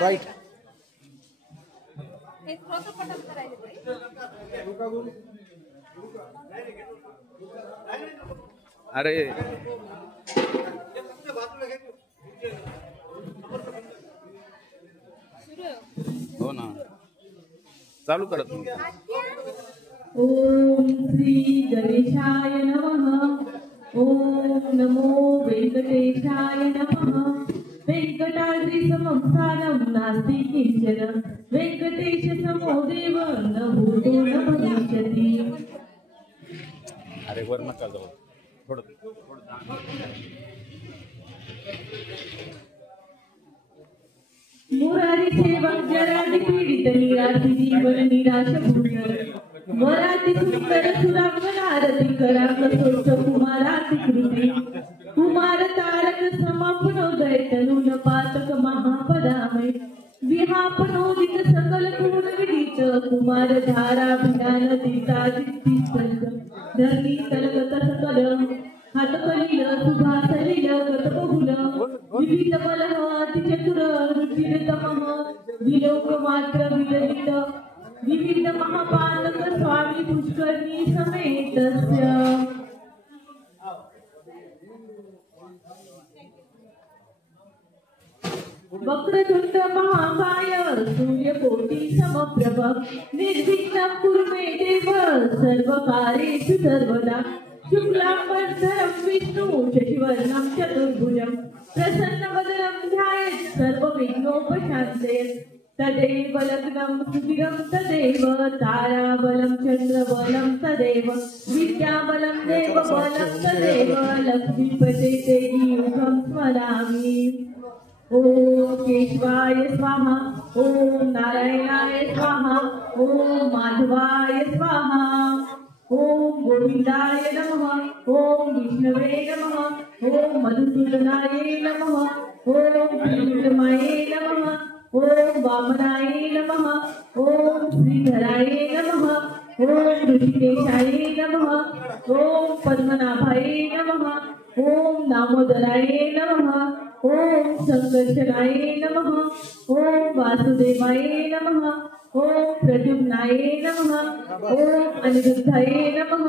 Right अरे हो ना चालू करत ओम श्री गणेशाय नमः। ओम नमो वेंकटेशाय नमः। वेंकटाद्रि समं स्थानं नास्ति किंचन। वेंकटेश समो देव न भूतो न भविष्यति। अरे वर नका जाऊ थोडं मुरारी सेवक जरादि पीडित निराश जीवन निराश भूषण। वराति सुंदर सुरांगण आरती करांग सोच कुमाराति कृती। कुमार तारक समापनोदय तनुन पातक महापदामय। विहापनोदित सकल गुण विदित कुमार धारा भिज्ञान दीता दित्ति स्पंद। धरणी तलगत सकल हात कलिल सुभासलिल गत बहुल। विविध बलह अति चतुर रुचिर तमः। विलोक मात्र विदलित विविध महापातक स्वामी पुष्करणी समेतस्य। वक्रतुंड महाकाय सूर्यकोटि समप्रभ। निर्विघ्नं कुरु मे देव सर्वकार्येषु सर्वदा। शुक्लांबरधरं विष्णु शशिवर्णं चतुर्भुजं। प्रसन्नवदनं ध्यायेत् सर्वविघ्नोपशान्तये। तदेव लग्नं सुधिरं तदेव ताराबलं चन्द्रबलं तदेव विद्याबलं देवबलं तदेव लक्ष्मीपते ते युगं स्मरामि। ओम केशवाय स्वाहा। ओम नारायणाय स्वाहा। ओम माधवाय स्वाहा। ओम गोविंदाय नमः। ओम विष्णवे नमः। ओम मधुसूदनाय नमः। ओम त्रिविक्रमाय नमः। ओम वामनाय नमः। ओम श्रीधराय नमः। ओम ऋषिकेशाय नमः। ओम पद्मनाभाय नमः। ओम दामोदराय नमः। ओम संकर्षणाय नमः। ओम वासुदेवाय नमः। ओम प्रद्युम्नाय नमः। ओम अनिरुद्धाय नमः।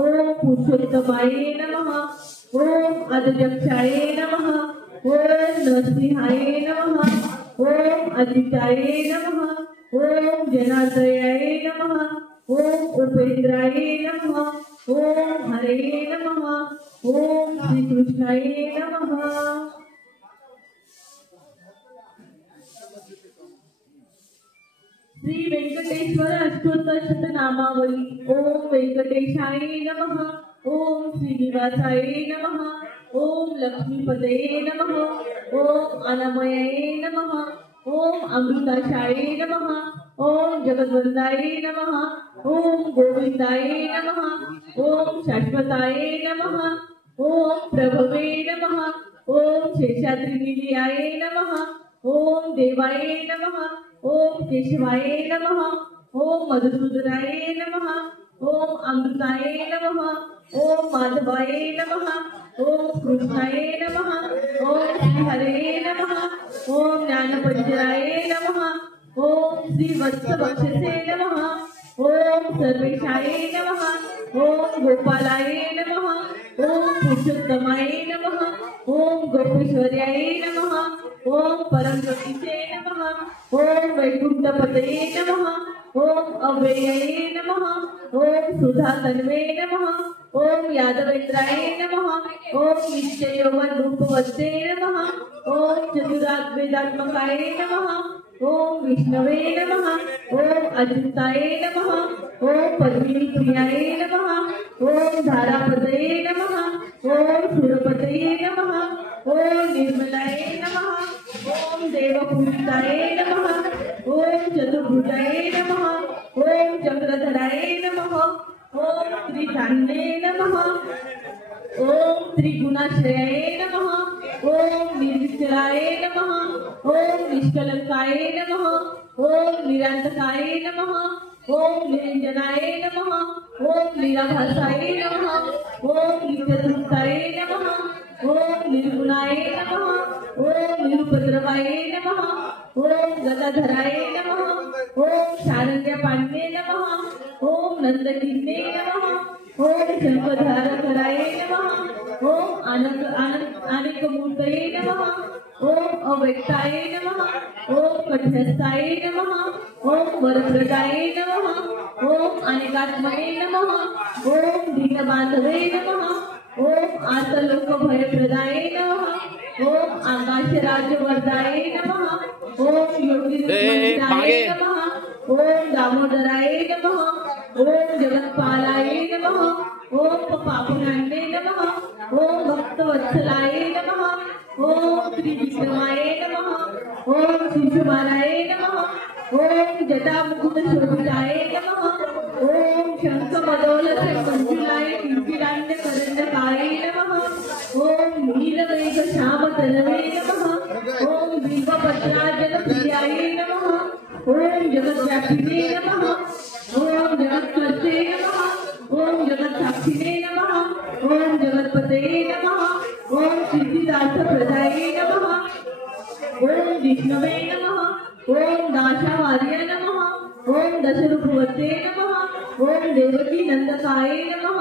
ओम पुरुषोत्तमाय नमः। ओम अदजक्षाय नमः। ओम नरसिंहाय नमः। ओम अजिताय नमः। ओम जनार्दयाय नमः। ओम उपेन्द्राय नमः। ओम हरे नमः। ओम श्री कृष्णाय नमः। श्री वेंकटेश्वर अष्टोत्तर शतनामावली। ओम वेंकटेशाय नमः। ओम श्रीनिवासाय नमः। ओम लक्ष्मीपते नमः। ओम अनामयाय नमः। ओम अमृताशाय नमः। ओम जगद्वंदाय नमः। ओम गोविंदाय नमः। ओम शाश्वताय नमः। ओम प्रभवे नमः। ओम शेषाद्रिनिलयाय नमः। ओम देवाय नमः। ओम केशवाय नमः। ओम मधुसूदनाय नमः। ओम अमृताय नमः। ओम माधवाय नमः। ओम कृष्णाय नमः। ओम श्रीहरे नमः। ओम ज्ञानपंजराय नमः। ओम श्रीवत्सवक्षसे नमः। ओम सर्वेशाय नमः। ओम गोपालाय नमः। ओम पुरुषोत्तमाय नमः। ओम गोपेश्वर्याय नमः। ओम परमगतिसे नमः। ओम वैकुंठपतये नमः। ओम अव्ययाय नमः। ओम सुधातन्वे नमः। ओम यादवेन्द्राय नमः। ओम नित्ययौवन रूपवत्ते नमः। ओम चतुरात्मेदात्मकाय नमः। ओम विष्णवे नमः। ओम अच्युताय नमः। ओम पद्मिनीप्रियाय नमः। ओम धारापतये नमः। ओम सुरपतये नमः। ओम निर्मलाय नमः। ओम देवपूजिताय नमः। ओम चतुर्भुजाय नमः। ओम चक्रधराय नमः। ओम त्रिधान्ये नमः। ओम त्रिगुणाश्रयाय नमः। ओम निर्विचलाय नमः। ओम निष्कलंकाय नमः। ओम निरांतकाय नमः। ओम निरंजनाय नमः। ओम निराभासाय नमः। ओम नित्यतृप्ताय नमः। ओम निर्गुणाय नमः। ओम निरुपद्रवाय नमः। ओम गदाधराय नमः। ओम शारंग्यपाणिने नमः। ओम नंदकिन्ने नमः। ओम शंखधारधराय नमः। ओम आनंदमूर्तये नमः। ओम अव्यक्ताय नमः। ओम कठस्थाय नमः। ओम वरप्रदाय नमः। ओम अनेकात्मने नमः। ओम दीनबांधवे नमः। ओम आर्तलोकभयप्रदाय नमः। ओम आकाशराजवर्धाय नमः। ओम योगिनिर्मलाय नमः। ओम दामोदराय नमः। ओम जगत्पालाय नमः। ओम पापनान्ये नमः। ओम भक्तवत्सलाय नमः। ओम त्रिविक्रमाय नमः। ओम शिशुबालाय नमः। ओम जटामुकुटशोभिताय नमः। ओम शंखमदोलकमंजुलाय किंकिराण्यकरण्डकाय नमः। ओम नीलमेघश्यामतनवे नमः। ओम बिल्वपत्राजलप्रियाय नमः। ओम जगद्व्यापिने नमः। ओम जगत्कर्ते नमः। ओम जगत्साक्षिणे नमः। ओम जगत्पतये नमः। ओम सिद्धिदासप्रदाये नमः। ओम विष्णवे नमः। ओम दाशावार्य नमः। ओम दशरूपवते नमः। ओम देवकी नंदकाय नमः।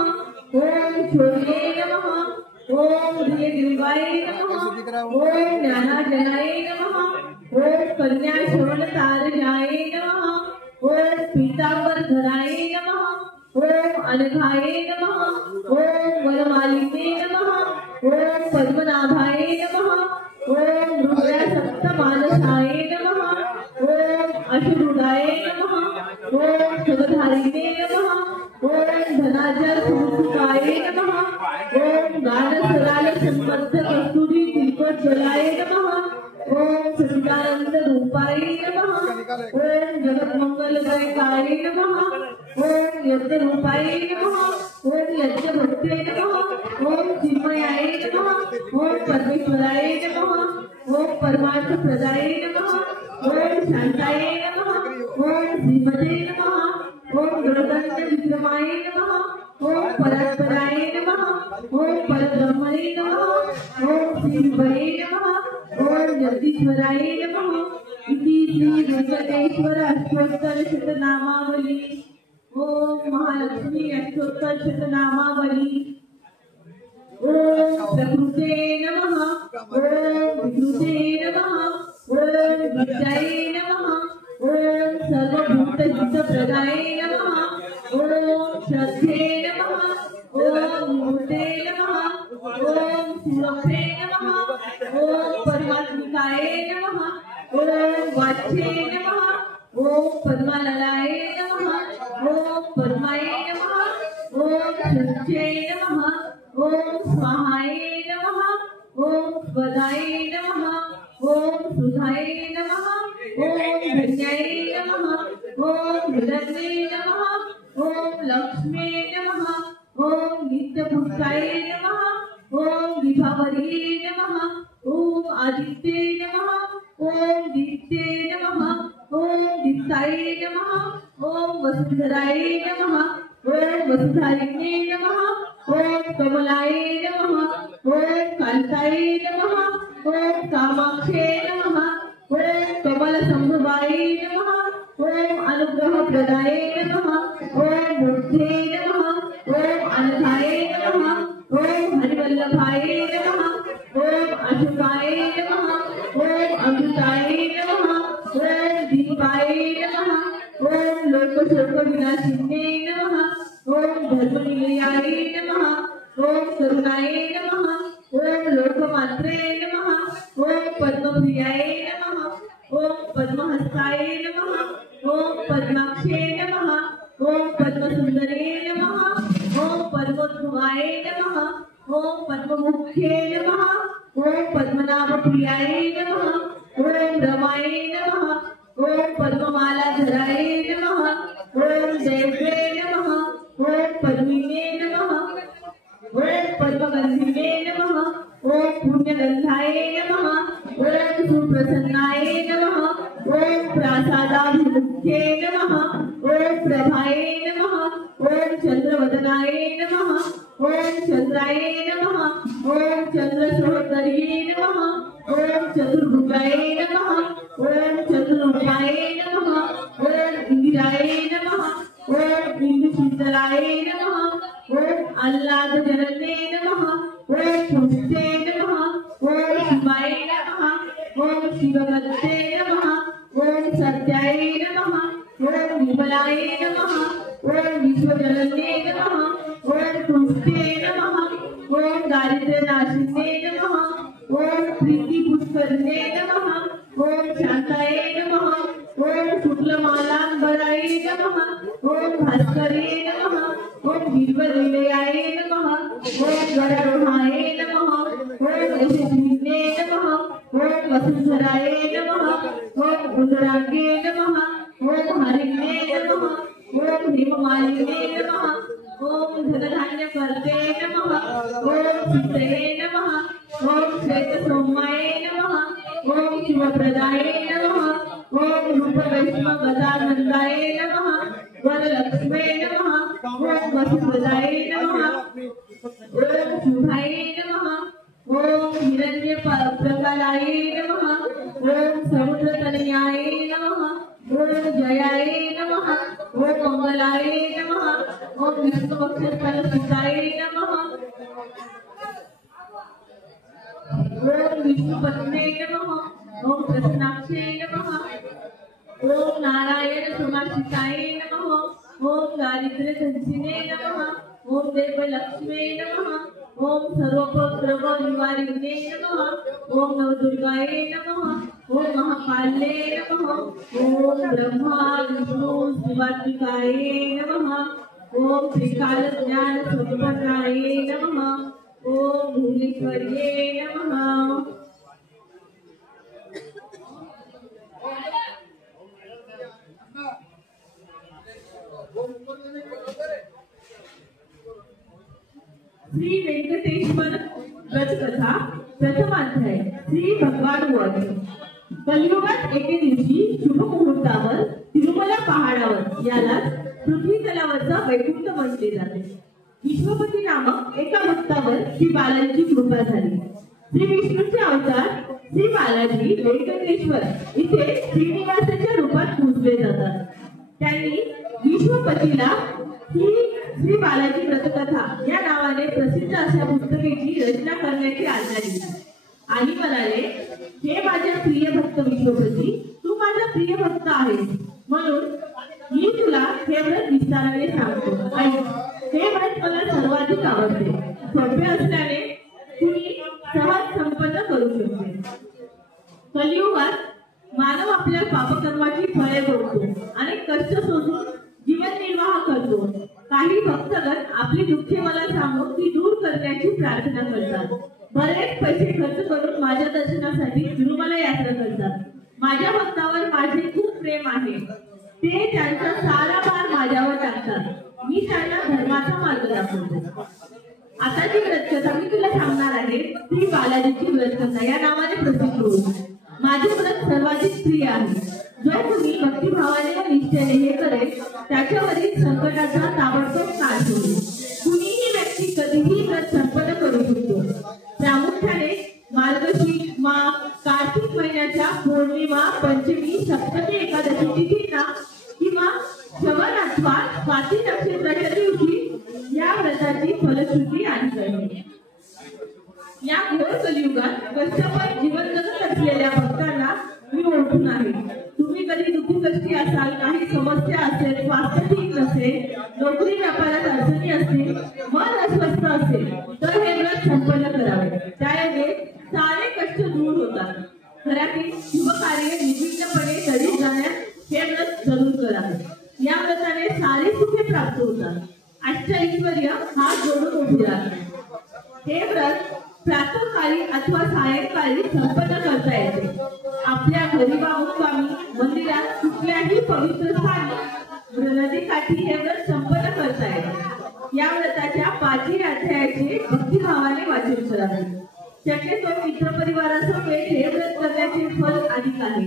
ओम शौर्ये नमः। ओम ह्रियग्रीवाय नमः। ओम ज्ञानार्जनाय नमः। ओम कन्या श्रवणतारण्याय नमः। ओम पीतांबरधराय नमः। ओम अनघाय नमः। ओम वनमालिने नमः। ओम पद्मनाभाय नमः। ओम रुद्रासप्तमानसाय नमः। ओम अशुरूढाय नमः। ओम सुगधारिणे नमः। ओम धनाजलसुमुखाय नमः। ओम गानसरालसंबद्ध कस्तूरी तिलकोज्ज्वलाय नमः। ओम सच्चिदानंद रूपाय नमः। ओम जगन्मंगलदायकाय नमः। ओम यज्ञरूपाय नमः। ओम यज्ञभक्ते नमः। ओम चिन्मयाय नमः। ओम परमेश्वराय नमः। ओम परमार्थप्रदाय नमः। ओम शांताय नमः। ओम श्रीमते नमः। ओम गरुडविक्रमाय नमः। ओम परात्पराय नमः। ओम परब्रह्मणे नमः। ओम श्रीभये नमः। ओम जगदीश्वराय नमः। इति श्री वेंकटेश्वर अष्टोत्तर शतनामावली। ओम महालक्ष्मी अष्टोत्तर शतनामावली। ओम प्रकृते नमः। ओम विकृते नमः। ओम विद्याये नमः। ओम सर्वभूतहितप्रदाय नमः। ओम श्रद्धे नमः। ओम मूर्ते नमः। ओम सुरक्षे नमः। ओम परमात्मिकाय नमः। ओम वाच्ये नमः। ओम पद्मालयाय नमः। ओम पद्माय नमः। ओम सच्चे नमः। ओम स्वाहाय नमः। ओम स्वदाय नमः। ओम सुधाय नमः। ओम धन्याय नमः। ओम हिरण्ये नमः। ओम लक्ष्मे नमः। ओम नित्यभुक्ताय नमः। ओम विभावर्ये नमः। ओम आदित्ये नमः। ओम दीप्ते नमः। ओम दीप्ताय नमः। ओम वसुंधराय नमः। ओम वसुधारिणे नमः। ओम कमलाय नमः। ओम कांताय नमः। ओम कामाक्षे नमः। ओम कमलसंभवाय नमः। ओम अनुग्रहप्रदाय नमः। ओम बुद्धे नमः। ओम अनघाय नमः। ओम हरिवल्लभाय नमः। ओम अशुकाय नमः। ओम अमृताय नमः। ओम दीपाय नमः। ओम लोकशोकविनाशिने नमः। ओम धर्मनिलयाय नमः। ओम करुणाय नमः। ओम लोकमात्रे नमः। ओम पद्मप्रियाय नमः। ओम पद्महस्ताय नमः। ओम पद्माक्षे नमः। ओम पद्मसुंदरे नमः। ओम पद्मोद्भवाय नमः। ओम पद्ममुख्ये नमः। ओम पद्मनाभप्रियाय नमः। ओम रमाय नमः। ओम पद्ममालाधराय नमः। ओम देव्ये नमः। ओम पद्मिने नमः। ओम पद्मगंधिने नमः। ओम पुण्यगंधाय नमः। ओम सुप्रसन्नाय नमः। ओम प्रासादाभिमुख्ये नमः। ओम प्रभाय नमः। ओम चंद्रवदनाय नमः। ओम चंद्राय नमः ओम चंद्रसहोदर्ये नमः ओम चतुर्भुजाय नमः ओम चतुर्भुजाय नमः ओम इंदिराय नमः ओम इंदुशीतलाय नमः ओम आह्लादजनने नमः ओम पुष्टे नमः ओम शिवाय नमः ओम शिवगते नमः ओम सत्याय नमः ओम विमलाय नमः ओम विश्वजनने नमः ओम पुष्टे नमः ओम दारिद्र्यनाशिने नमः ओम प्रीतिपुष्करणे नमः ओम शांताय नमः ओम शुक्लमालांबराय नमः ओम भास्करे नमः ओम गिरिवरनिलयाय नमः ओम गणारूढाय नमः ओम यशस्विने नमः ओम वसुंधराय नमः ओम उदरांगे नमः ओम हरिणे नमः ओम हेममालिने नमः ओम धनधान्यकर्ते नमः ओम सिद्धये नमः ओम श्वेतसौम्याय नमः ओम शिवप्रदाय नमः ओम रूपवैष्णवगदानन्दाय नमः वरलक्ष्मे नमः ओम वसुप्रदाय नमः ओम शुभाय नमः ओम हिरण्यप्रकाराय नमः ओम समुद्रतनयाय नमः ओम जयाय नमः ओम मंगलाय नमः ओम विष्णुवक्षस्थलस्थिताय नमः ओम विष्णुपत्ने नमः ओम प्रसन्नाक्षे नमः ओम नारायण समाश्रिताय नमः ओम दारिद्र्यधंसिने नमः ओम देवलक्ष्मे नमः ओम सर्वोपद्रव निवारिणे नमः ओम नवदुर्गाय नमः ओम महाकाल्ये नमः ओम ब्रह्मा विष्णु शिवात्मिकाय नमः ओम त्रिकाल ज्ञान संपन्नाय नमः ओम भुवनेश्वर्ये नमः। श्री वेंकटेश्वर व्रतकथा प्रथमाध्याय। श्री भगवान उवाच कलियुगात एके दिवशी शुभ मुहूर्तावर तिरुमला पहाडावर याला पृथ्वी तलावरचा वैकुंठ म्हटले जाते विश्वपती नामक एका भक्तावर श्री बालाजीची कृपा झाली। श्री विष्णूचे अवतार श्री बालाजी वेंकटेश्वर इथे श्रीनिवासाच्या रूपात पूजले जातात। त्यांनी विश्वपतीला ही श्री बालाजी व्रतकथा या नावाने प्रसिद्ध अशा पुस्तकाची रचना करण्याची आज्ञा दिली आणि म्हणाले, हे माझ्या प्रिय भक्त विश्वपती, तू माझा प्रिय भक्त आहेस म्हणून मी तुला हे व्रत विस्ताराने सांगतो आणि हे व्रत मला सर्वाधिक आवडते। सोपे असल्याने कुणी सहज संपन्न करू शकते। कलियुगात मानव आपल्या पापकर्माची फळे भोगतो आणि कष्ट सोसून जीवन निर्वाह करतो। काही भक्तगण आपली दुःखे मला सांगून ती दूर करण्याची प्रार्थना करतात। बरेच पैसे खर्च करून माझ्या दर्शनासाठी तिरुमला यात्रा करतात। माझ्या भक्तावर माझे खूप प्रेम आहे, ते त्यांचा सारा भार माझ्यावर टाकतात। मी त्यांना धर्माचा मार्ग दाखवतो। आता जी व्रतकथा मी तुला सांगणार आहे ती बालाजीची व्रतकथा या नावाने प्रसिद्ध होईल। माझे व्रत सर्वाधिक प्रिय आहे। जो कोणी भक्तिभावाने व निष्ठेने हे करेल त्याच्यावरील संकटाचा ताबडतोब नाश होईल। कुणीही व्यक्ती कधीही व्रत संपन्न करू शकतो। प्रामुख्याने मार्गशीर्ष माघ कार्तिक महिन्याच्या पौर्णिमा पंचमी सप्तमी एकादशी तिथींना किंवा श्रवण अथवा स्वाती नक्षत्राच्या दिवशी या व्रताची फलश्रुती आणते। या घोर कलियुगात कष्टमय जीवन जगत असलेल्या भक्तांना मी ओळखून आहे। तुम्ही कधी दुःखी कष्टी असाल, काही समस्या असेल, स्वास्थ्य ठीक नसेल, नोकरी व्यापारात अडचणी असतील, मन अस्वस्थ असेल तर हे व्रत संपन्न करावे। त्याने सारे कष्ट दूर होतात। घरातील शुभ कार्य निर्विघ्नपणे तरी जाण्यास हे व्रत जरूर करावे। या व्रताने सारी सुखे प्राप्त होतात। अष्टऐश्वर्य हात जोडून उभी राहतात। हे व्रत प्रातःकाळी अथवा सायंकाळी संपन्न करता येते। आपल्या घरी वा मुक्कामी मंदिरात कुठल्याही पवित्र स्थानी नदीकाठी हे व्रत संपन्न करता येते। या व्रताच्या 5 अध्यायाचे भक्तिभावाने वाचन करावे। शक्यतो मित्रपरिवारासमवेत हे व्रत करण्याचे फल अधिक आहे।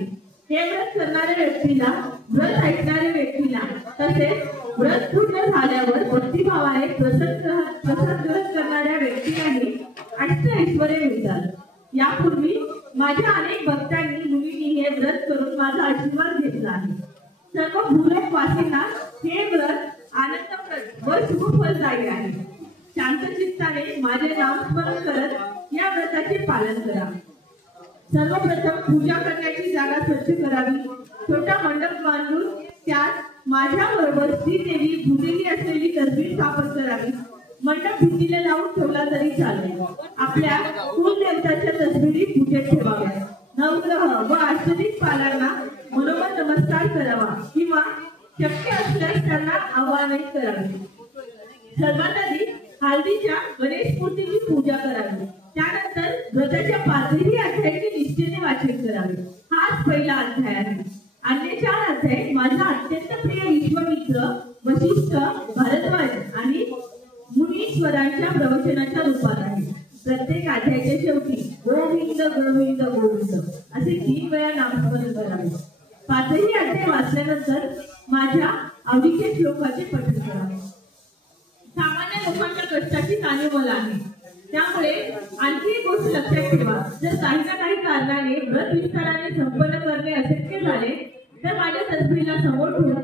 हे व्रत करणाऱ्या व्यक्तीला, व्रत ऐकणाऱ्या व्यक्तीला तसेच व्रत पूर्ण झाल्यावर भक्तिभावाने प्रसाद ग्रहण करणाऱ्या व्यक्तीलाही अष्टऐश्वर्य मिळतात. यापूर्वी माझ्या अनेक भक्तांनी मुलींनी हे व्रत करून माझा आशीर्वाद घेतला आहे. सर्व भूलोकवासींना हे व्रत आनंदप्रद व शुभफलदायी आहे. शांत चित्ताने माझे नामस्मरण करत या व्रताचे पालन करा. सर्वप्रथम पूजा करण्याची जागा स्वच्छ करावी. छोटा मंडप बांधून त्यात माझ्या बरोबर श्रीदेवी भूदेवी असलेली तसबीर स्थापन करावी. मंडप भिंतीला लावून ठेवला तरी चालेल. आपल्या कुलदेवताच्या तसबिरी पूजेत ठेवाव्या. नवग्रह व अष्टदिक्पालांना मनोमन नमस्कार करावा किंवा शक्य असल्यास त्यांना आवाहन करावे. सर्वात आधी हळदीच्या गणेश मूर्तीची पूजा करावी. त्यानंतर व्रताच्या 5ही अध्यायाचे निष्ठेने वाचन करावे. हाच पहिला अध्याय आहे. अन्य 4 अध्याय माझा अत्यंत प्रिय विश्वामित्र, वशिष्ठ, भारद्वाज आणि मुनीश्वरांच्या प्रवचनाच्या रूपात आहे. प्रत्येक अध्यायाच्या शेवटी गोविंद गोविंद गोविंद असे 3 वेळा नामस्मरण करावे. 5ही अध्याय वाचल्यानंतर माझ्या आवडीच्या श्लोकाचे पठण करावे. सामान्य लोकांच्या कष्टाची जाणीव मला आहे. त्यामुळे आणखी एक गोष्ट लक्षात ठेवा. जर काही ना काही कारणाने व्रत विस्ताराने संपन्न करणे अशक्य झाले तर माझ्या तसबीरीला समोर ठेवून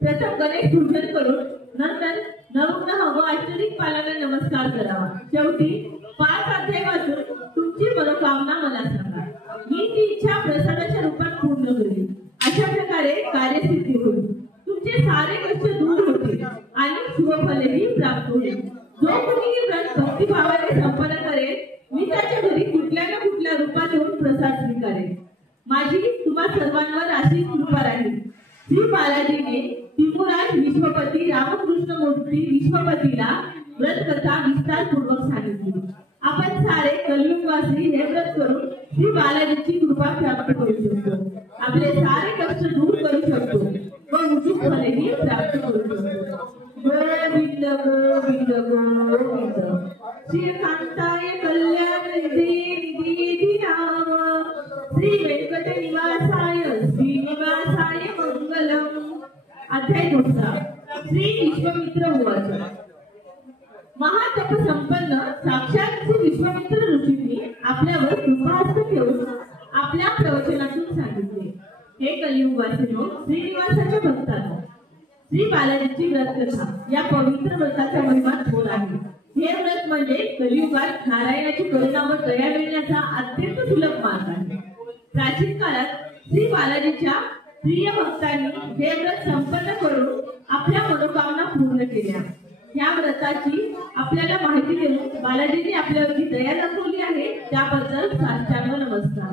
प्रथम गणेश पूजन करून नंतर नवग्रह व अष्टदिक्पालांना नमस्कार करावा. शेवटी 5 अध्याय वाचून तुमची मनोकामना मला सांगा. मी ती इच्छा प्रसादाच्या रूपात पूर्ण करेन. अशा प्रकारे कार्यसिद्धी होईल. तुमचे सारे कष्ट दूर होतील आणि शुभफलही प्राप्त होईल. जो कोणी व्रत भक्तिभावाने संपन्न करेल मी त्याच्या घरी कुठल्या ना कुठल्या रूपात येऊन प्रसाद स्वीकारेन. माझी तुम्हा सर्वांवर अशी कृपा राहील. श्री बालाजीने त्रिपुराज विश्वपती रामकृष्ण मूर्ती विश्वपतीला व्रत कथा विस्तारपूर्वक सांगितली. आपण सारे कलियुगवासी हे व्रत करून श्री बालाजीची कृपा प्राप्त करू शकतो. आपले सारे कष्ट दूर करू शकतो व उचित फलही प्राप्त करू शकतो. गोविंद गोविंद गोविंद श्रीकांताय कल्याण निधी नाम श्री वेंकट निवासाय श्रीनिवासाय मंगलम. अध्याय 2. श्री विश्वामित्र उवाच. महातप संपन्न साक्षात श्री विश्वामित्र ऋषींनी आपल्यावर कृपाहस्त ठेवून आपल्या प्रवचनातून सांगितले. हे कलियुगवासीनो, श्रीनिवासाच्या भक्तांनो, श्री बालाजीची व्रत कथा या पवित्र व्रताचा महिमा थोर आहे. हे व्रत म्हणजे कलियुगात नारायणाची करुणावर दया मिळण्याचा अत्यंत सुलभ मार्ग आहे. प्राचीन काळात श्री बालाजीच्या प्रिय भक्तांनी हे व्रत संपन्न करून आपल्या मनोकामना पूर्ण केल्या. या व्रताची आपल्याला माहिती देऊन बालाजींनी आपल्यावरची दया दाखवली आहे, त्याबद्दल साष्टांग नमस्कार.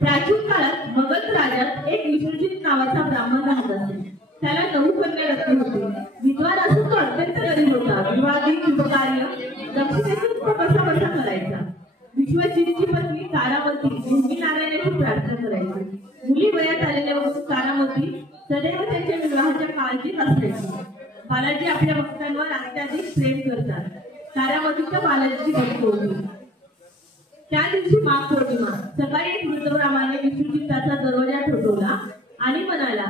प्राचीन काळात मगध राज्यात एक विष्णुजित नावाचा ब्राह्मण राहत असे. त्याला 9 कन्या रत्न होते. विद्वान असून तो अत्यंत गरीब होता. विवादी शुभकार्य दक्षिणेतून तो कसा करायचा. विश्वजितची पत्नी तारामती नेहमी नारायणाची प्रार्थना करायची. मुली वयात आलेल्या तारामती सदैव त्यांच्या विवाहाच्या काळजीत असायची. बालाजी आपल्या भक्तांवर अत्याधिक प्रेम करतात. तारामतीच्या बालाजीची भक्त होती. त्या दिवशी माघ पौर्णिमा. सकाळी एक वृद्धब्राह्मणाने विष्णुचित्ताचा दरवाजा ठोठवला आणि म्हणाला,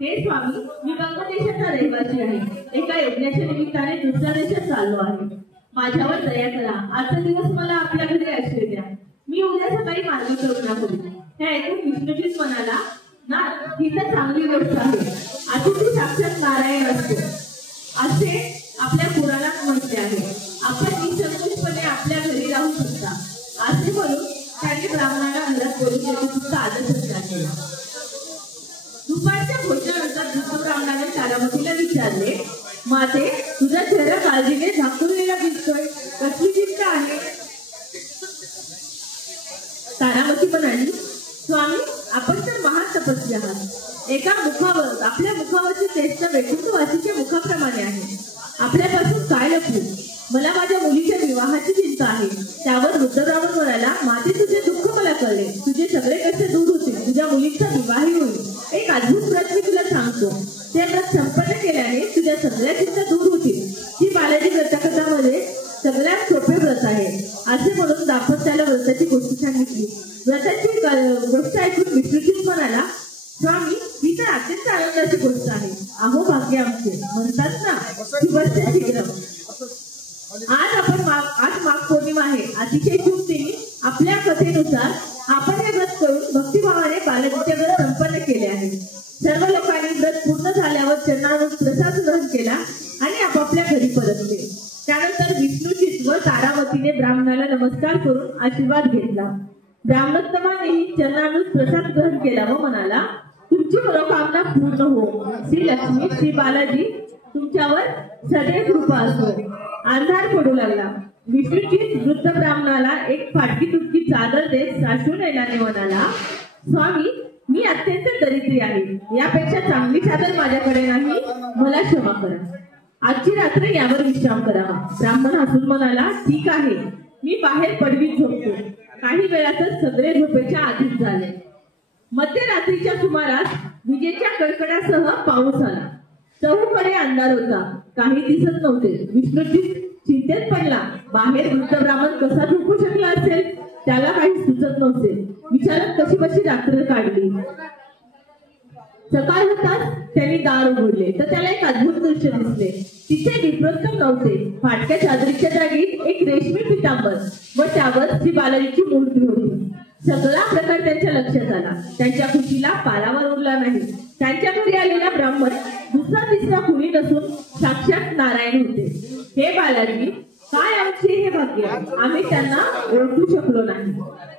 हे स्वामी, मी बंग देशाचा रहिवासी आहे. एका यज्ञाच्या निमित्ताने दुसऱ्या देशात चाललो आहे. माझ्यावर दया करा. आजचा दिवस मला आपल्या घरी आश्रय द्या. मी उद्या सकाळी मार्गक्रमणा करीन. हे ऐकून विष्णुचित म्हणाला, ना, ही तर चांगली गोष्ट आहे. अतिथी साक्षात नारायण असतो असे आपल्या पुराणात म्हटले आहे. आपण निसंकोचपणे आपल्या घरी राहू शकता असे म्हणून त्यांनी ब्राह्मणाला घरात बोलून त्याचा आदर सत्कार केला. दुपारच्या भोजनानंतर वृद्ध ब्राह्मणाने तारामतीला विचारले, माते, तुझा चेहरा काळजीने झाकूनलेला दिसतोय. कसली चिंता आहे? तारामती म्हणाली, स्वामी, आपण तर महान तपस्वी आहात. एका मुखावर आपल्या मुखावरची तेज तर वैकुंठवासीच्या मुखाप्रमाणे आहे. आपल्यापासून काय लपू? मला माझ्या मुलीच्या विवाहाची चिंता आहे. त्यावर वृद्ध ब्राह्मण म्हणाला, माते, तुझे दुःख मला कळले. तुझे सगळे कष्ट दूर होतील. तुझ्या मुलीचा विवाहही होईल. एक अद्भुत व्रत मी तुला सांगतो. ते व्रत संपन्न केल्याने तुझ्या सगळ्या चिंता दूर होतील. ही बालाजी व्रतकथामध्ये सगळ्यात सोपे व्रत आहे असे म्हणून दाम्पत्याला व्रताची गोष्ट सांगितली. व्रताची गोष्ट ऐकून विष्णुचित म्हणाला, स्वामी, ही तर अत्यंत आनंदाची गोष्ट आहे. अहो भाग्य आमचे, म्हणतात ना शुभस्य शीघ्रम. आज माघ पौर्णिमा आहे. अतिशय शुभदिनी आपल्या कथेनुसार आपण हे व्रत करून भक्तिभावाने बालजीचे व्रत संपन्न केले आहे. सर्व लोकांनी व्रत पूर्ण झाल्यावर चरणावर प्रसाद ग्रहण केला आणि आपापल्या घरी परतले. त्यानंतर विष्णूची व तारावतीने ब्राह्मणाला नमस्कार करून आशीर्वाद घेतला. ब्राह्मणोत्तमानेही चरणावर प्रसाद ग्रहण केला व म्हणाला, तुमची मनोकामना पूर्ण हो. श्री लक्ष्मी, श्री बालाजी तुमच्यावर सदैव कृपा असो. अंधार पडू लागला. विष्णूची वृद्ध ब्राह्मणाला एक फाटकी तुटकी चादर देत साशू नयनाने म्हणाला, स्वामी, मी अत्यंत दरिद्री आहे. यापेक्षा चांगली चादर माझ्याकडे नाही, मला क्षमा करा. आजची रात्र यावर विश्राम करावा. ब्राह्मण हसून म्हणाला, ठीक आहे, मी बाहेर पडवीत झोपतो. काही वेळातच सगळे झोपेच्या आधीच झाले. मध्यरात्रीच्या सुमारास विजेच्या कडकडासह पाऊस आला. चहूकडे अंधार होता, काही दिसत नव्हते. विष्णूजी चिंतेत पडला. बाहेर वृद्ध ब्राह्मण कसा झोपू शकला असेल, त्याला काही सुचत नव्हते. विचारात कशी बशी रात्र काढली. सकाळ होताच त्यांनी दार उघडले तर त्याला एक अद्भुत दृश्य दिसले. तिथे विप्रोत्तम नव्हते. फाटक्या चादरीच्या जागी एक रेशमी पितांबर व त्यावर श्री बालाजीची मूर्ती होती. सगळा प्रकार त्यांच्या लक्षात आला. त्यांच्या खुशीला पारावर उरला नाही. त्यांच्या घरी आलेला ब्राह्मण दुसरा तिसरा कुणी नसून साक्षात नारायण होते. हे बालाजी, काय आमचे हे भाग्य, आम्ही त्यांना ओळखू शकलो नाही.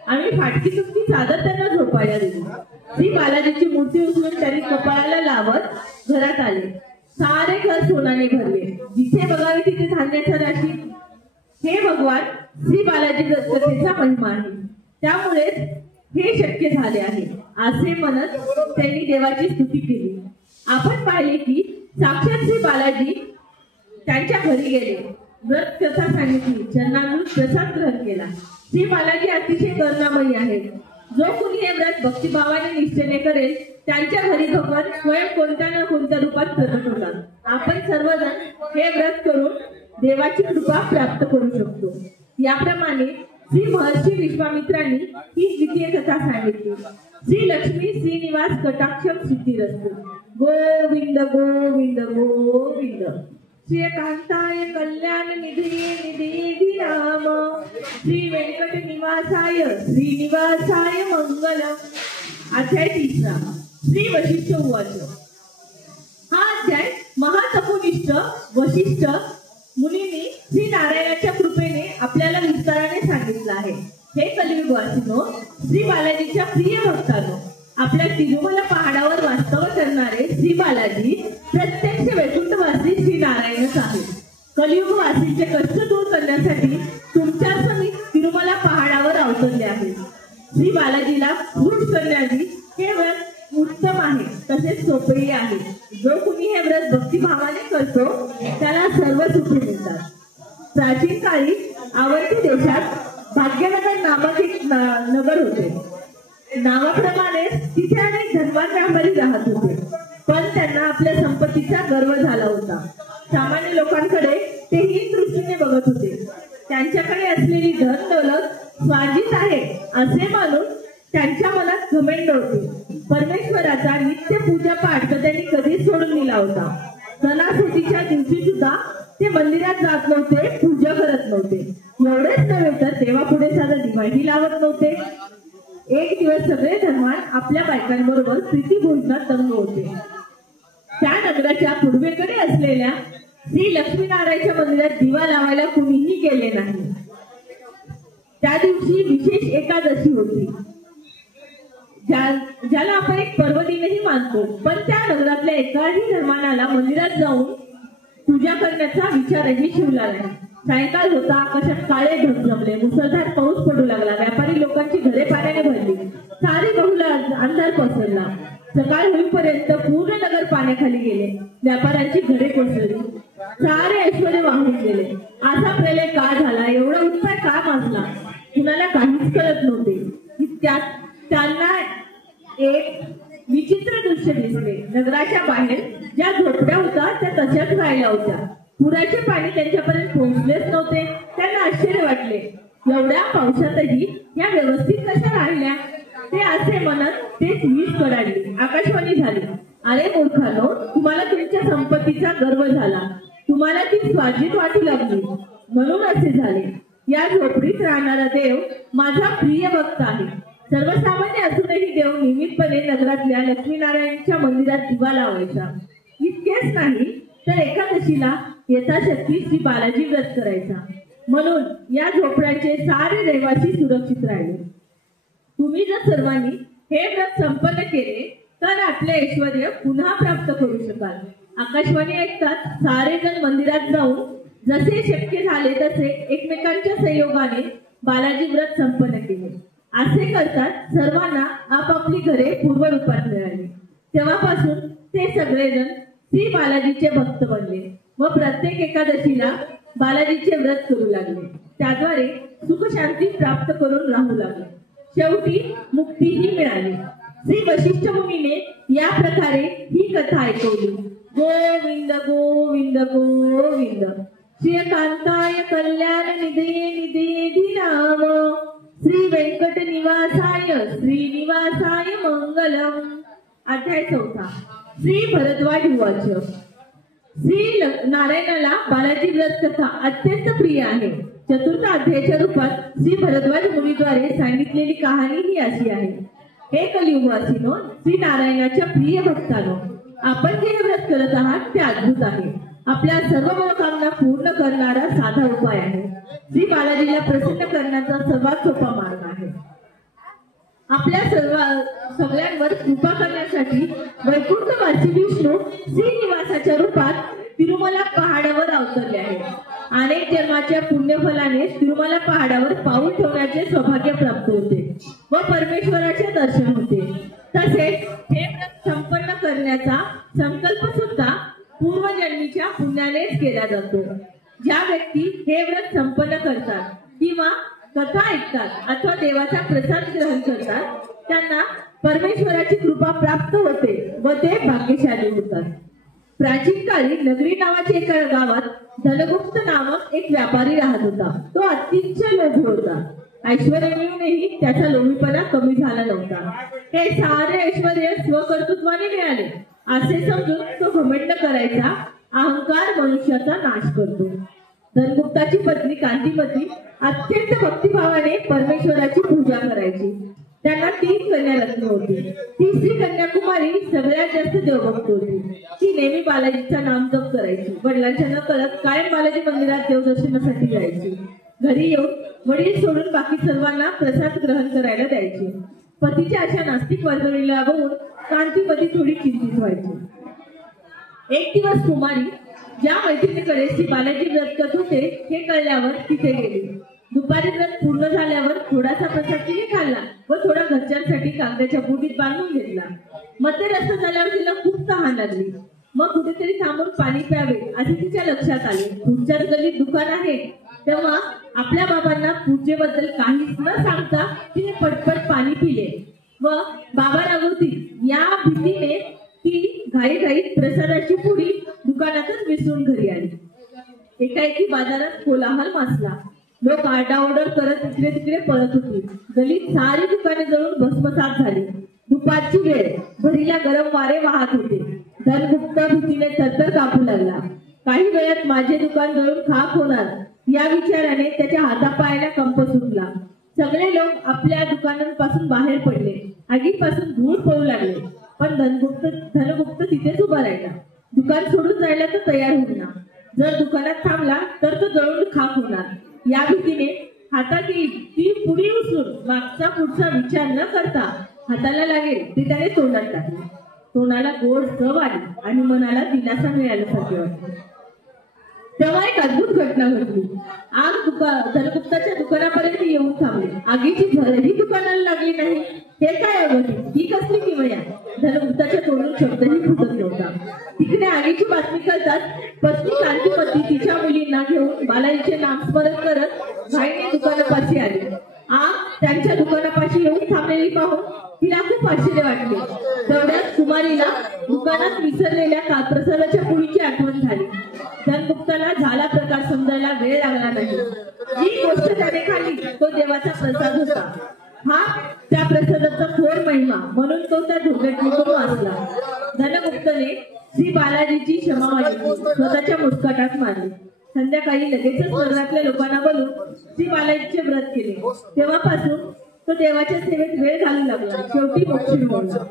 आम्ही फाटकी तुटकी चादर त्यांना झोपायला दिली. श्री बालाजीची मूर्ती उचलून त्यांनी कपाळाला लावत घरात आले. सारे घर सोनाने भरले. जिथे बघावे तिथे धान्याचा राशी. हे भगवान, श्री बालाजी कथेचा महिमा आहे. त्यामुळेच हे शक्य झाले आहे, असे म्हणत त्यांनी देवाची स्तुती केली. आपण पाहिले की साक्षात श्री बालाजी त्यांच्या घरी गेले. व्रत कथा सांगितली. चरणांवर प्रसाद ग्रहण केला. श्री बालाजी अतिशय करुणामयी आहेत. जो कुणी हे व्रत भक्तिभावाने निष्ठेने करेल त्यांच्या घरी भगवान स्वयं कोणत्या ना कोणत्या रूपात प्रकट होतात. आपण सर्वजण हे व्रत करून देवाची कृपा प्राप्त करू शकतो. याप्रमाणे श्री महर्षी विश्वामित्रांनी ही द्वितीय कथा सांगितली. श्री लक्ष्मी श्रीनिवास कटाक्षम सिद्धिरस्तु. गोविंद गोविंद गोविंद. श्रीकांताय कल्याण निधी राम. श्री वेंकट निवासाय श्रीनिवासाय मंगलम. अध्याय 3. श्री वशिष्ठ उवाच. हा अध्याय महातपोनिष्ठ वशिष्ठ मुनींनी श्री नारायणाच्या कृपेने आपल्याला विस्ताराने सांगितलं आहे. हे कलियुगवासीनो, श्री बालाजीच्या प्रिय भक्तांनो, आपल्या तिरुमला पहाडावर वास्तव करणारे श्री बालाजी प्रत्यक्ष वैकुंठवासी श्री नारायणच आहेत. कलियुगवासींचे कष्ट दूर करण्यासाठी तुमच्यासह मी तिरुमला पहाडावर अवतरले आहे. श्री बालाजीला खुश करण्याची हे व्रत उत्तम आहे, तसेच सोपेही आहे. जो कुणी हे व्रत भक्तिभावाने करतो त्याला सर्व सुखे मिळतात. प्राचीन काळी अवंती देशात भाग्यनगर नामक एक नगर होते. नावाप्रमाणे तिथे अनेक धनवान व्यापारी राहत होते, पण त्यांना आपल्या संपत्तीचा गर्व झाला होता. सामान्य लोकांकडे ते हीन दृष्टीने बघत होते. त्यांच्याकडे असलेली धन दौलत स्वार्जित आहे असे मानून त्यांच्या मनात घमंड होते. परमेश्वराचा नित्य पूजा पाठ तर त्यांनी कधीच सोडून दिला होता. सणासुदीच्या दिवशी सुद्धा ते मंदिरात जात नव्हते, पूजा करत नव्हते. एवढेच नव्हे तर देवापुढे साधा दिवाही लावत नव्हते. एक दिवस सगळे धनवान आपल्या बायकांबरोबर प्रीती भोजनात तंग होते. त्या नगराच्या पूर्वेकडे असलेल्या श्री लक्ष्मीनारायणच्या मंदिरात दिवा लावायला कुणीही गेले नाही. त्या दिवशी विशेष एकादशी होती, ज्याला आपण एक पर्वदिनही मानतो. पण त्या नगरातल्या एकाही धर्मानाला मंदिरात जाऊन पूजा करण्याचा विचारही शिवला नाही. सायंकाळ होता. आकाशात काळे ढग जमले. मुसळधार पाऊस पडू लागला. व्यापारी लोकांची घरे पाण्याने भरली. सारी बहुला अंधार पसरला. सकाळ होईपर्यंत पूर्ण नगर पाण्याखाली गेले. व्यापाऱ्यांची घरे कोसळली. सारे ऐश्वर्य वाहून गेले. असा प्रलय का झाला, एवढा उत्साह का माजला, कुणाला काहीच कळत नव्हते. त्यांना एक विचित्र दृश्य दिसले. नगराच्या बाहेर ज्या झोपड्या होत्या त्या तशाच राहिल्या होत्या. पुराचे पाणी त्यांच्यापर्यंत पोहोचलेच नव्हते. त्यांना आश्चर्य वाटले, एवढ्या पावसातही या व्यवस्थित कशा राहिल्या. ते असे म्हणत तेच वीज कडाडली. आकाशवाणी झाली. अरे मूर्खानो, तुम्हाला तुमच्या संपत्तीचा गर्व झाला, तुम्हाला ती स्वार्जित वाटू लागली, म्हणून असे झाले. या झोपडीत राहणारा देव माझा प्रिय भक्त आहे. सर्वसामान्य असूनही देव नियमितपणे नगरातल्या लक्ष्मीनारायणच्या मंदिरात दिवा लावायचा. इतकेच नाही तर एकादशीला यथाशक्ती श्री बालाजी व्रत करायचा. म्हणून या झोपड्याचे सारे रहिवासी सुरक्षित राहिले. तुम्ही जर सर्वांनी हे व्रत संपन्न केले तर आपले ऐश्वर्य पुन्हा प्राप्त करू शकाल. आकाशवाणी ऐकतात सारे जण मंदिरात जाऊन जसे शक्य झाले तसे एकमेकांच्या संयोगाने बालाजी व्रत संपन्न केले. असे करतात सर्वांना आपापली घरे पूर्वरूपात मिळाली. तेव्हापासून ते सगळेजण श्री बालाजीचे भक्त बनले व प्रत्येक एकादशीला बालाजीचे व्रत करू लागले. त्याद्वारे सुखशांती प्राप्त करून राहू लागले. शेवटी मुक्तीही मिळाली. श्री वशिष्ठ मुनीने या प्रकारे ही कथा ऐकवली. गोविंद गोविंद गोविंद श्रीकांताय कल्याण निधे निधे नाम श्री व्यंकट निवासाय श्रीनिवासाय मंगलम. अध्याय 4. श्री भरद्वाज उवाच. श्री नारायणाला बालाजी व्रत कथा अत्यंत प्रिय आहे. चतुर्थ अध्यायाच्या रूपात श्री भरद्वाज मुनीद्वारे सांगितलेली कहाणी ही अशी आहे. हे कलियुगवासीनो, श्री नारायणाच्या प्रिय भक्तानो, आपण जे व्रत करत आहात ते अद्भुत आहे. आपल्या सर्व मनोकामना पूर्ण करणारा साधा उपाय आहे. श्री बालाजीला प्रसन्न करण्याचा सर्वात सोपा मार्ग आहे. आपल्या सगळ्यांवर कृपा करण्यासाठी वैकुंठवासी विष्णू श्रीनिवासाच्या रूपात तिरुमला पहाडावर अवतरले आहेत. अनेक जन्माच्या पुण्यफलाने तिरुमला पहाडावर पाऊल ठेवण्याचे सौभाग्य प्राप्त होते व परमेश्वराचे दर्शन होते. तसेच हे व्रत संपन्न करण्याचा संकल्प सुद्धा पूर्वजन्मीच्या पुण्यानेच केला जातो. ज्या व्यक्ती हे व्रत संपन्न करतात किंवा कथा ऐकतात अथवा देवाचा प्रसाद ग्रहण करतात त्यांना परमेश्वराची कृपा प्राप्त होते व ते भाग्यशाली होतात. प्राचीन काळी नगरी नावाच्या एका गावात धनगुप्त नामक एक व्यापारी राहत होता. तो अतिशय लोभी होता. ऐश्वर्य मिळूनही त्याचा लोभीपणा कमी झाला नव्हता. हे सारे ऐश्वर्य स्वकर्तृत्वाने मिळाले असे समजून तो घमंड करायचा. अहंकार मनुष्याचा नाश करतो. धनगुप्ताची पत्नी कांतीमती अत्यंत भक्तिभावाने परमेश्वराची पूजा करायची. त्यांना 3 कन्यारत्न होती. तिसरी कन्याकुमारी सगळ्यात जास्त देवभक्त होती. ती नेहमी बालाजीचा नामजप करायची. वडिलांच्या न कळत कायम बालाजी मंदिरात देवदर्शनासाठी जायची. घरी येऊन वडील सोडून बाकी सर्वांना प्रसाद ग्रहण करायला द्यायचे. पतीच्या अशा नास्तिक वर्तणुकीला बघून कांतीमती थोडी चिंतित व्हायची. एक दिवस कुमारी ज्या मैत्रिणीकडे श्री बालाजी व्रत करत होते हे कळल्यावर तिथे गेली. दुपारी व्रत पूर्ण झाल्यावर थोडासा प्रसाद तिने खाल्ला व थोडा घरच्यांसाठी कागदाच्या बुटीत बांधून घेतला. मध्य रस्ता झाल्यावर तिला खूप तहान लागली. मग कुठेतरी थांबून पाणी प्यावे असे तिच्या लक्षात आले. पुढच्याच गल्लीत दुकान आहे. तेव्हा आपल्या बाबांना पूजेबद्दल काहीच न सांगता तिने पटपट पाणी पिले व बाबा रागवतील या भीतीने ती घाईघाईत प्रसादाची पुडी दुकानातच विसरून घरी आली. एकाएकी बाजारात कोलाहल मासला. लोक आरडाओरड करत इकडे तिकडे पळत होती. गलीत सारी दुकाने जळून भस्मसात झाली. दुपारची वेळ, भरीला गरम वारे वाहत होते. धनगुप्त भीतीने थरथर कापू लागला. काही वेळात माझे दुकान जळून खाक होणार या विचाराने त्याच्या हातापायाला कंप सुटला. सगळे लोक आपल्या दुकानांपासून बाहेर पडले. आगीपासून धूळ पळू लागले. पण धनगुप्त तिथेच उभा राहिला. दुकान सोडून जायला तो तयार होईना. जर दुकानात थांबला तर तो जळून खाक होणार या भीतीने हातात ती पुडी उचलून मागचा पुढचा विचार न करता हाताला लागेल ते त्याने तोंडात टाकले. तोंडाला गोड चव आली आणि मनाला दिलासा मिळाल्यासारखे वाटले. तेव्हा एक अद्भुत घटना घडली. आग धनगुप्ताच्या दुकानापर्यंत येऊन थांबली. आगीची झळही दुकानाला लागली नाही. हे काय अवघड, ही कसली किमया? धनगुप्ताच्या तोंडून शब्दही फुटत नव्हता. तिकडे आगीची बातमी कळताच पत्नी कांतीमती तिच्या मुलींना घेऊन बालाजीचे नामस्मरण करत घाईने दुकानापाशी आली. आग त्यांच्या दुकानापाशी येऊन थांबलेली पाहून तिला खूप आश्चर्य वाटले. तेवढ्यात कुमारीला दुकानात विसरलेल्या प्रसादाच्या पुडीची आठवण झाली. धनगुप्ताला झाला प्रकार समजायला वेळ लागला नाही. जी गोष्ट त्याने खाल्ली तो देवाचा प्रसाद होता. हा त्या प्रसादाचा थोर महिमा म्हणून तो त्या दुर्घटनेतून वाचला. धनगुप्तने श्री बालाजीची क्षमा मागितली, स्वतःच्या मुस्काटात मारली. संध्याकाळी लगेचच नगरातल्या लोकांना बोलून श्री बालाजीचे व्रत केले. तेव्हापासून तो देवाच्या सेवेत वेळ घालू लागला. शेवटी मोक्ष मिळवला.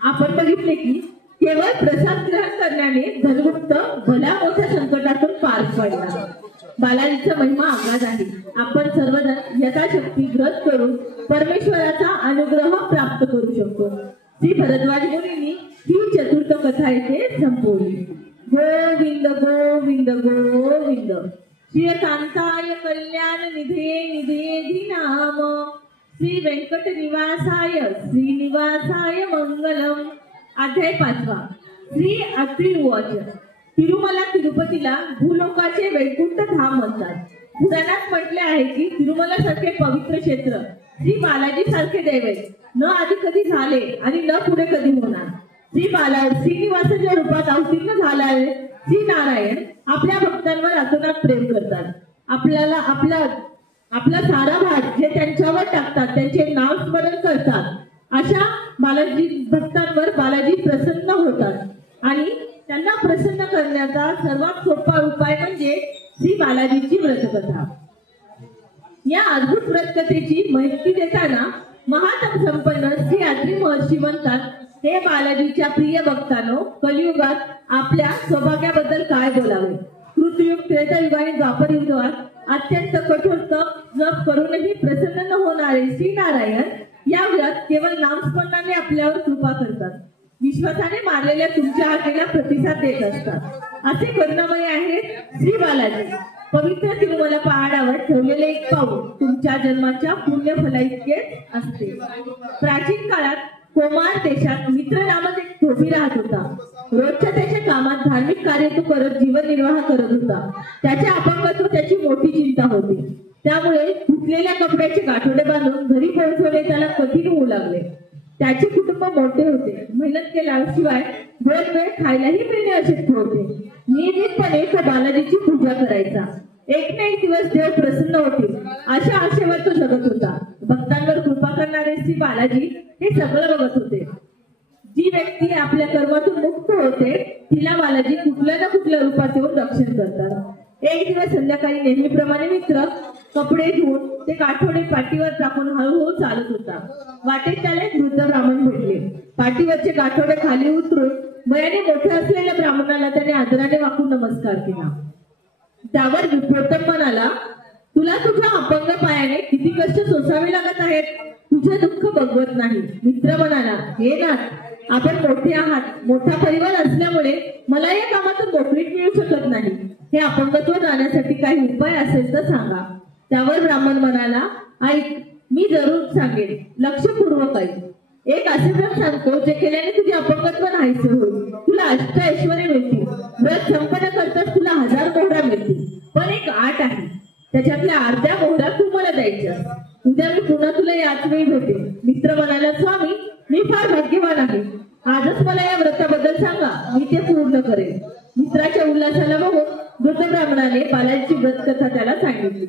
आपण बघितले की केवळ प्रसाद ग्रहण करण्याने धनगुप्त भला मोठ्या संकटातून पार पडला. बालाजीचा महिमा आगाध आहे. आपण सर्वजण यथाशक्ती व्रत करून परमेश्वराचा अनुग्रह प्राप्त करू शकतो. श्री भरद्वाज मुनींनी ही चतुर्थ कथा येथे संपवली. गोविंद गोविंद गोविंद श्रीकांताय कल्याण निधे निधेधि नाम श्री व्यंकट निवासाय श्रीनिवासाय मंगलम. अध्याय 5. श्री अत्रि उवाच. तिरुमला तिरुपतीला भूलोकाचे वैकुंठ धाम म्हणतात. पुराणात म्हटले आहे की तिरुमला सारखे पवित्र क्षेत्र श्री बालाजी सारखे दैवत न आधी कधी झाले आणि न पुढे कधी होणार. श्रीनिवासाच्या रूपात अवतीर्ण झालेले श्री नारायण आपल्या भक्तांवर अतोनात प्रेम करतात. आपला सारा भार जे त्यांच्यावर टाकतात त्यांचे नाव स्मरण करतात. अशा बालाजी भक्तांवर बालाजी प्रसन्न होतात आणि त्यांना प्रसन्न करण्याचा सर्वात सोपा उपाय म्हणजे श्री बालाजीची व्रतकथा. या अद्भुत व्रतकथेची माहिती देताना महातप संपन्न श्री अत्रि महर्षी म्हणतात, हे बालाजीच्या प्रिय भक्तांनो, कलियुगात आपल्या सौभाग्याबद्दल काय बोलावे. कृतयुग, त्रेतायुग आणि द्वापर युगात अत्यंत कठोर जप करूनही प्रसन्न न होणारे श्री नारायण या व्रत केवळ नामस्मरणाने आपल्यावर कृपा करतात. विश्वासाने मारलेल्या तुमच्या हाकेला प्रतिसाद देत असतात. असे करुणामय आहेत श्री बालाजी. पवित्र तिरुमला पहाडावर ठेवलेले एक पाऊल तुमच्या जन्माच्या पुण्य फलाइतके असते. प्राचीन काळात कोमार देशात मित्र नामक एक धोबी राहत होता. रोजच्या त्याच्या कामात धार्मिक कार्य तो करत जीवननिर्वाह करत होता. त्याच्या अपंगत्व त्याची मोठी चिंता होती. त्यामुळे तुटलेल्या कपड्याचे गाठोडे बांधून घरी पोहोचवणे त्याला कठीण होऊ लागले. त्याचे कुटुंब मोठे होते. मेहनत केल्याशिवाय दोन वेळ खायलाही मिळणे अशक्य होते. नियमितपणे तो बालाजीची पूजा करायचा. एक ना एक दिवस देव प्रसन्न होतील अशा आशेवर तो जगत होता. भक्तांवर कृपा करणारे श्री बालाजी हे सगळं बघत होते. जी व्यक्ती आपल्या कर्मातून मुक्त होते तिला बालाजी कुठल्या ना कुठल्या रूपात येऊन रक्षण करतात. एक दिवस संध्याकाळी नेहमीप्रमाणे मित्र कपडे धुवून ते काठोडे पाठीवर टाकून हळूहळू चालत होता. वाटेत त्याला एक वृद्ध ब्राह्मण भेटले. पाठीवरचे काठोडे खाली उतरून वयाने मोठे असलेल्या ब्राह्मणाला त्याने आदराने वाकून नमस्कार केला. त्यावर विप्रोत्तम म्हणाला, तुला तुझ्या अपंग पायाने किती कष्ट सोसावे लागत आहेत. तुझे दुःख बघवत नाही. मित्र म्हणाला, हे नाथ, आपण मोठे आहात. मोठा परिवार असल्यामुळे मला या कामातून मोकळीक मिळू शकत नाही. हे अपंगत्व जाण्यासाठी काही उपाय असेल तर सांगा. त्यावर ब्राह्मण म्हणाला, ऐक, मी जरूर सांगेन. लक्षपूर्वक ऐक. एक असे व्रत सांगतो जे केल्याने तुझे अपंगत्व नाहीसे होईल. तुला अष्ट ऐश्वर्य मिळतील. व्रत संपन्न करताच तुला 1000 मोहरा मिळतील. पण एक आट आहे. त्याच्यातल्या अर्ध्या मोहरा तू मला द्यायच्या. उद्या मी पुन्हा तुला याच वेळी भेटेन. मित्र म्हणाला, स्वामी, मी फार भाग्यवान आहे. आजच मला या व्रताबद्दल सांगा, मी ते पूर्ण करेन. मित्राच्या उल्हासाला बघून वृद्ध ब्राह्मणाने बालाजीची व्रतकथा त्याला सांगितली.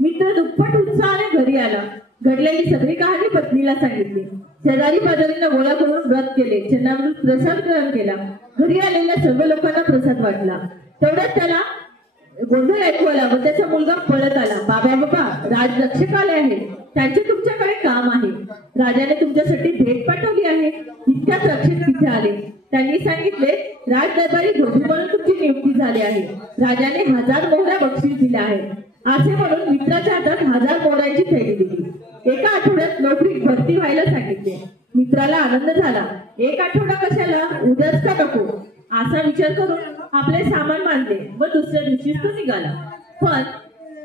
मित्र दुप्पट उत्साहाने घरी आला. घडलेली सगळी कहाणी पत्नीला सांगितली. शेजारी पाजारींना गोळा करून व्रत केले. चन्नामृत प्रसाद ग्रहण केला. घरी आलेल्या सर्व लोकांना प्रसाद वाटला. तेवढ्यात त्याला गोंधळ ऐकू आला व त्याचा मुलगा पळत आला. बाबा, राजरक्षक आले आहे. त्यांचे तुमच्याकडे काम आहे. राजाने तुमच्यासाठी भेट पाठवली आहे. इतक्याच रक्षक तिथे आले. त्यांनी सांगितले, राजदरबारी धोबी म्हणून तुमची नियुक्ती झाली आहे. राजाने 1000 मोहरा बक्षीस दिले आहे. असे म्हणून मित्राच्या हातात 1000 मोहरांची थैली दिली. एका आठवड्यात नोकरीत भरती व्हायला सांगितले. मित्राला आनंद झाला. एक आठवडा कशाला, उद्याच का नको असा विचार करून आपले सामान बांधले व दुसऱ्या दिवशी तो निघाला. पण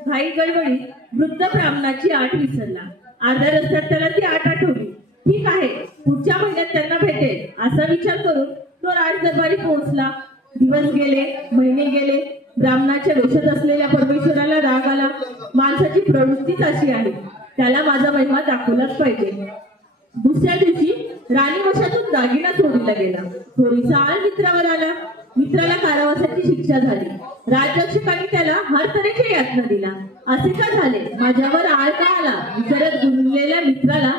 घाई गडबडीत वृद्ध ब्राह्मणाची आठ विसरला. अर्ध्या रस्त्यात त्याला ती आठ आठवली. ठीक आहे, पुढच्या महिन्यात त्यांना भेटेल असा विचार करून तो राजदरबारी पोहोचला. दिवस गेले, महिने गेले. ब्राह्मणाच्या वेशात असलेल्या परमेश्वराला राग आला. माणसाची प्रवृत्तीच अशी आहे, त्याला माझा महिमा दाखवलाच पाहिजे. दुसऱ्या दिवशी राणी वशातून दागिना चोरीला गेला. चोरीचा आळ मित्रावर आला. मित्राला कारावासाची शिक्षा झाली. राजरक्षकांनी त्याला हर तऱ्हेच्या यातना दिला. असे का झाले, माझ्यावर आळ का आला विचारत गुंगलेल्या मित्राला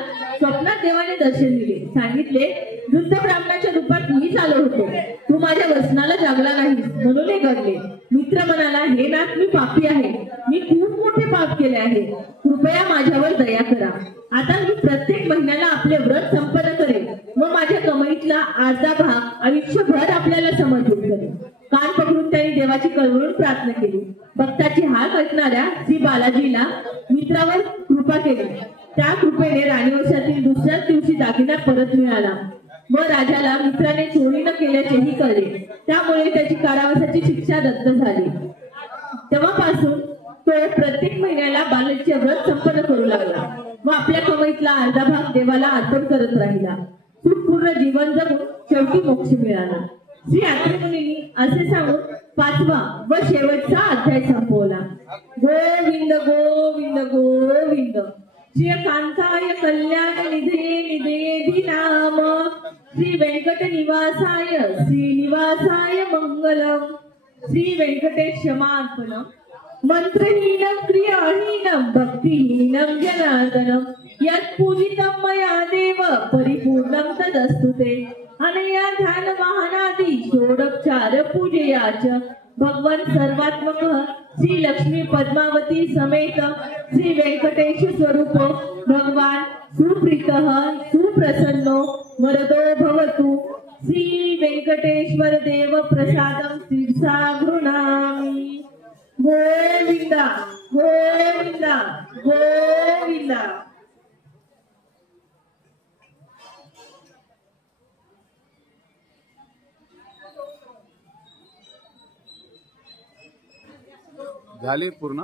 स्वप्नात देवाने दर्शन दिले. सांगितले, वृद्ध ब्राह्मणाच्या रूपात मीच आलो होतो. तू माझ्या वचनाला जागला नाहीस म्हणून हे घडले. मित्र म्हणाला, हे नाथ, मी पापी आहे. मी खूप मोठे पाप केले आहे. कृपया माझ्यावर दया करा. आता मी प्रत्येक महिन्याला आपले व्रत संपन्न करेन व माझ्या कमाईतला अर्धा भाग आयुष्यभर आपल्याला समर्पित करेन. कान पकडून त्यांनी देवाची कळवळून प्रार्थना केली. भक्ताची हाक ऐकणाऱ्या श्री बालाजीला मित्रावर कृपा केली. त्या कृपेने राणीवंशातील दुसऱ्याच दिवशी दागिना परत मिळाला व राजाला मित्राने चोरी न केल्याचेही कळले. त्यामुळे त्याची कारावासाची शिक्षा रद्द झाली. तेव्हापासून तो प्रत्येक महिन्याला बालाजीचे व्रत संपन्न करू लागला व आपल्या कमाईतला अर्धा भाग देवाला अर्पण करत राहिला. सुखपूर्ण जीवन जगून शेवटी मोक्ष मिळाला. श्री अत्रे मुनींनी असे सांगून 5वा व शेवटचा अध्याय संपवला. गोविंद गोविंद गोविंद. श्रीकांताय कल्याण निधे निधेधी नाम. श्री वेंकट निवासाय श्रीनिवासाय मंगलम. श्री वेंकटेश क्षमार्पणम. मंत्रहीनम क्रियाहीनम भक्तिहीनम जनार्दनम. यत् पूजितं मया देव परिपूर्णं तदस्तु ते. अनया ध्यान वाहनादि षोडोपचार पूजयाच. भगवान सर्वात्मक श्री लक्ष्मी पद्मावती समेत श्री वेंकटेश स्वरूप भगवान सुप्रीतः सुप्रसन्नो वरदो भवतु. श्री वेंकटेश्वर देव प्रसादं शिरसा गृह्णामि. गोविंदा गोविंदा गोविंदा. झाले पूर्ण.